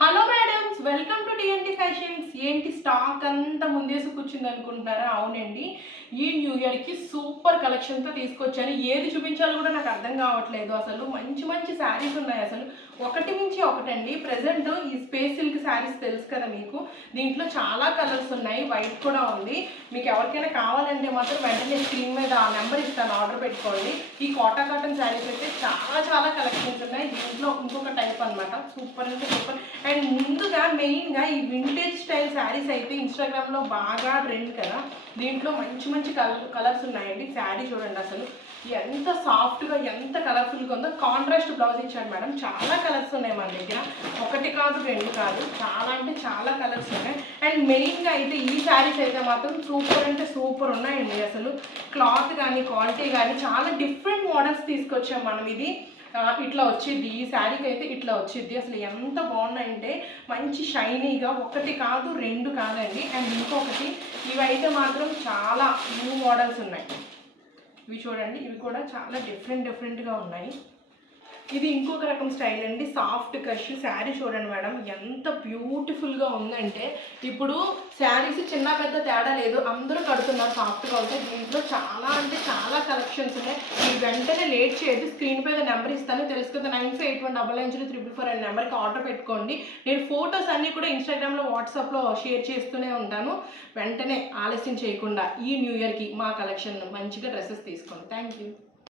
Hello madams, welcome to TNT fashions. ఏంటి stock అంతా ముందేసి కూర్చుంది అనుకుంటున్నారా? అవునండి, ఈ న్యూ ఇయర్కి సూపర్ కలెక్షన్తో తీసుకొచ్చాను. ఏది చూపించాలో కూడా నాకు అర్థం కావట్లేదు. అసలు మంచి మంచి శారీస్ ఉన్నాయి, అసలు ఒకటి మించి ఒకటండి. ప్రజెంట్ ఈ స్పేస్ సిల్క్ శారీస్ తెలుసు కదా మీకు, దీంట్లో చాలా కలర్స్ ఉన్నాయి, వైట్ కూడా ఉంది. మీకు ఎవరికైనా కావాలంటే మాత్రం వెంటనే స్క్రీన్ మీద ఆ నెంబర్ ఇస్తాను, ఆర్డర్ పెట్టుకోండి. ఈ కోటా కాటన్ శారీస్ అయితే చాలా చాలా కలెక్షన్స్ ఉన్నాయి. దీంట్లో ఇంకొక టైప్ అనమాట, సూపర్ అంటే సూపర్. అండ్ ముందుగా మెయిన్గా ఈ వింటేజ్ స్టైల్ శారీస్ అయితే ఇన్స్టాగ్రామ్లో బాగా ట్రెండ్ కదా. దీంట్లో మంచి మంచి కలర్స్ ఉన్నాయండి. శారీ చూడండి అసలు ఎంత సాఫ్ట్గా ఎంత కలర్ఫుల్గా ఉందో. కాంట్రాస్ట్ బ్లౌజ్ ఇచ్చాడు మేడం. చాలా కలర్స్ ఉన్నాయి మన దగ్గర, ఒకటి కాదు రెండు కాదు, చాలా అంటే చాలా కలర్స్ ఉన్నాయి. అండ్ మెయిన్గా అయితే ఈ శారీస్ అయితే మాత్రం సూపర్ అంటే సూపర్ ఉన్నాయండి. అసలు క్లాత్ కానీ క్వాలిటీ కానీ చాలా డిఫరెంట్ మోడల్స్ తీసుకొచ్చాం మనం. ఇది ఇట్లా వచ్చింది, ఈ శారీకి అయితే ఇట్లా వచ్చింది. అసలు ఎంత బాగున్నాయంటే మంచి షైనీగా, ఒకటి కాదు రెండు కాదండి. అండ్ ఇంకొకటి ఇవైతే మాత్రం చాలా న్యూ మోడల్స్ ఉన్నాయి. ఇవి చూడండి, ఇవి కూడా చాలా డిఫరెంట్గా ఉన్నాయి. ఇది ఇంకొక రకం స్టైల్ అండి, సాఫ్ట్ క్రష్. శారీ చూడండి మేడం ఎంత బ్యూటిఫుల్గా ఉందంటే, ఇప్పుడు శారీస్ చిన్న పెద్ద తేడా లేదు, అందరూ కడుతున్నారు సాఫ్ట్గా ఉంటాయి. దీంట్లో చాలా అంటే చాలా కలెక్షన్స్ ఉన్నాయి. మీరు వెంటనే లేట్ చేయదు, స్క్రీన్ పైన నెంబర్ ఇస్తాను, తెలుసు కదా, 95819934 అనే నెంబర్కి ఆర్డర్ పెట్టుకోండి. నేను ఫొటోస్ అన్నీ కూడా ఇన్స్టాగ్రామ్లో వాట్సాప్లో షేర్ చేస్తూనే ఉంటాను. వెంటనే ఆలస్యం చేయకుండా ఈ న్యూ ఇయర్కి మా కలెక్షన్ మంచిగా డ్రెస్సెస్ తీసుకోండి. Thank you.